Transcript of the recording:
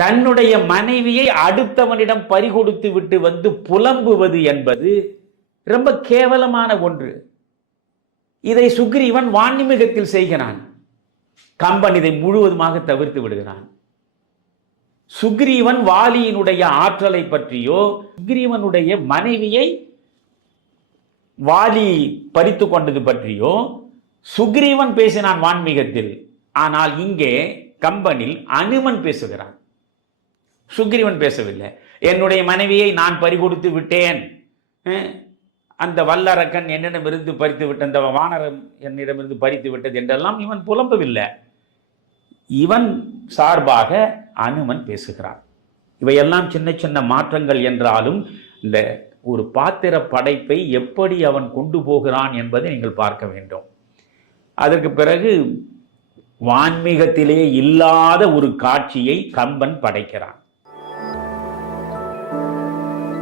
தன்னுடைய மனைவியை அடுத்தவனிடம் பறிகொடுத்து விட்டு வந்து புலம்புவது என்பது ரொம்ப கேவலமான ஒன்று. இதை சுக்ரீவன் வான்மிகத்தில் செய்கிறான். கம்பன் இதை முழுவதுமாக தவிர்த்து விடுகிறான். சுக்ரீவன் வாலியினுடைய ஆற்றலை பற்றியோ சுக்ரீவனுடைய மனைவியை வாலி பறித்து கொண்டது பற்றியோ சுக்ரீவன் பேசினான் வான்மீகத்தில். ஆனால் இங்கே கம்பனில் அனுமன் பேசுகிறான். சுக்ரீவன் பேசவில்லை. என்னுடைய மனைவியை நான் பறிகொடுத்து விட்டேன். அந்த வல்லரக்கன் என்னிடமிருந்து பறித்து விட்ட அந்த வானரம் என்னிடமிருந்து பறித்து விட்டது என்றெல்லாம் இவன் புலம்பவில்லை. இவன் சார்பாக அனுமன் பேசுகிறான். இவையெல்லாம் சின்ன சின்ன மாற்றங்கள் என்றாலும் இந்த ஒரு பாத்திர படைப்பை எப்படி அவன் கொண்டு போகிறான் என்பதை நீங்கள் பார்க்க வேண்டும். அதற்கு பிறகு வான்மீகத்திலே இல்லாத ஒரு காட்சியை கம்பன் படைக்கிறான்.